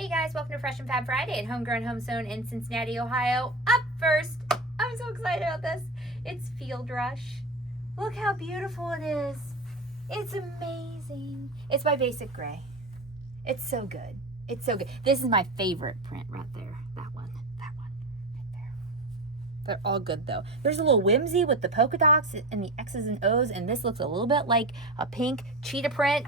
Hey guys, welcome to Fresh and Fab Friday at HomeGrown HomeSewn in Cincinnati, Ohio. Up first, I'm so excited about this. It's Fieldrush. Look how beautiful it is. It's amazing. It's by BASICGREY. It's so good. It's so good. This is my favorite print right there. That one right there. They're all good though. There's a little whimsy with the polka dots and the X's and O's, and this looks a little bit like a pink cheetah print,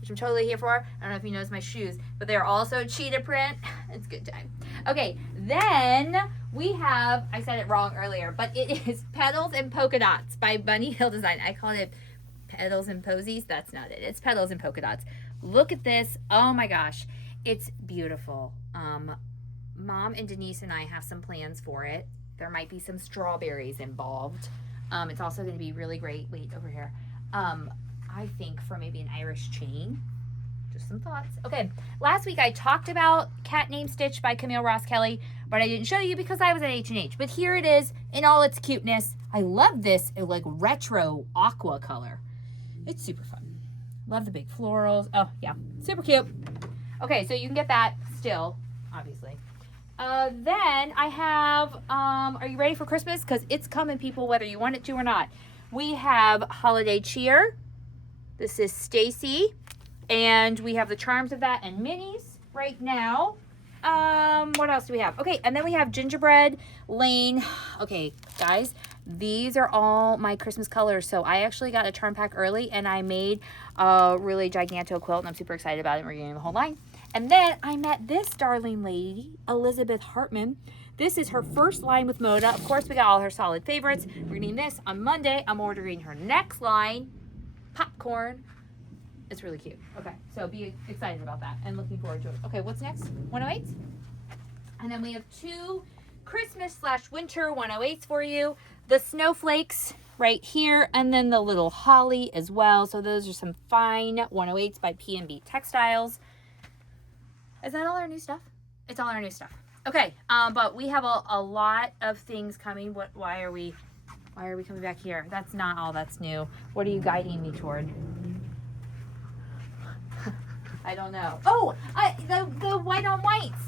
which I'm totally here for. I don't know if you notice my shoes, but they're also cheetah print. It's good time. Okay, then we have, I said it wrong earlier, but it is Petals and Polka Dots by Bunny Hill Design. I called it Petals and Posies. That's not it. It's Petals and Polka Dots. Look at this. Oh my gosh. It's beautiful. Mom and Denise and I have some plans for it. There might be some strawberries involved. It's also going to be really great. Wait, over here. I think for maybe an Irish chain. Just some thoughts. Okay, last week I talked about Cat Named Stitch by Camille Ross Kelly, but I didn't show you because I was at H&H. But here it is in all its cuteness. I love this like retro aqua color. It's super fun. Love the big florals. Oh yeah, super cute. Okay, so you can get that still, obviously. Then I have, are you ready for Christmas? Because it's coming, people, whether you want it to or not. We have Holiday Cheer. This is Stacy. And we have the charms of that and minis right now. What else do we have? Okay, and then we have Gingerbread Lane. Okay, guys, these are all my Christmas colors. So I actually got a charm pack early and I made a really giganto quilt and I'm super excited about it. We're getting the whole line. And then I met this darling lady, Elizabeth Hartman. This is her first line with Moda. Of course, we got all her solid favorites. We're getting this on Monday. I'm ordering her next line, Popcorn. It's really cute. Okay, so be excited about that and looking forward to it. Okay, what's next? 108s? And then we have two Christmas/winter 108s for you. The snowflakes right here, and then the little holly as well. So those are some fine 108s by P&B Textiles. Is that all our new stuff? It's all our new stuff. Okay, but we have a lot of things coming. Why are we coming back here? That's not all that's new. What are you guiding me toward? I don't know. Oh, the white on whites.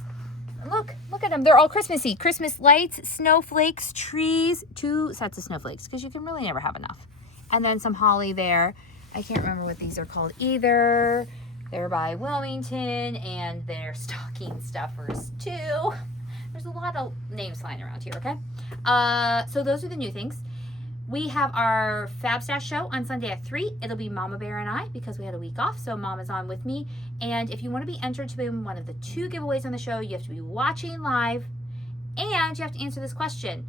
Look at them. They're all Christmassy. Christmas lights, snowflakes, trees, 2 sets of snowflakes because you can really never have enough. And then some holly there. I can't remember what these are called either. They're by Wilmington and they're stocking stuffers too. There's a lot of names flying around here, okay? So those are the new things. We have our Fab Stash show on Sunday at 3. It'll be Mama Bear and I because we had a week off, so Mom is on with me. And if you want to be entered to be in one of the 2 giveaways on the show, you have to be watching live and you have to answer this question.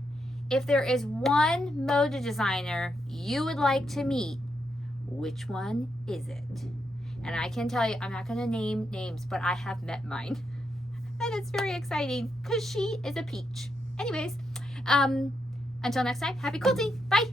If there is one Moda designer you would like to meet, which one is it? And I can tell you, I'm not going to name names, but I have met mine. And it's very exciting because she is a peach. Anyways, until next time, happy quilting. Bye.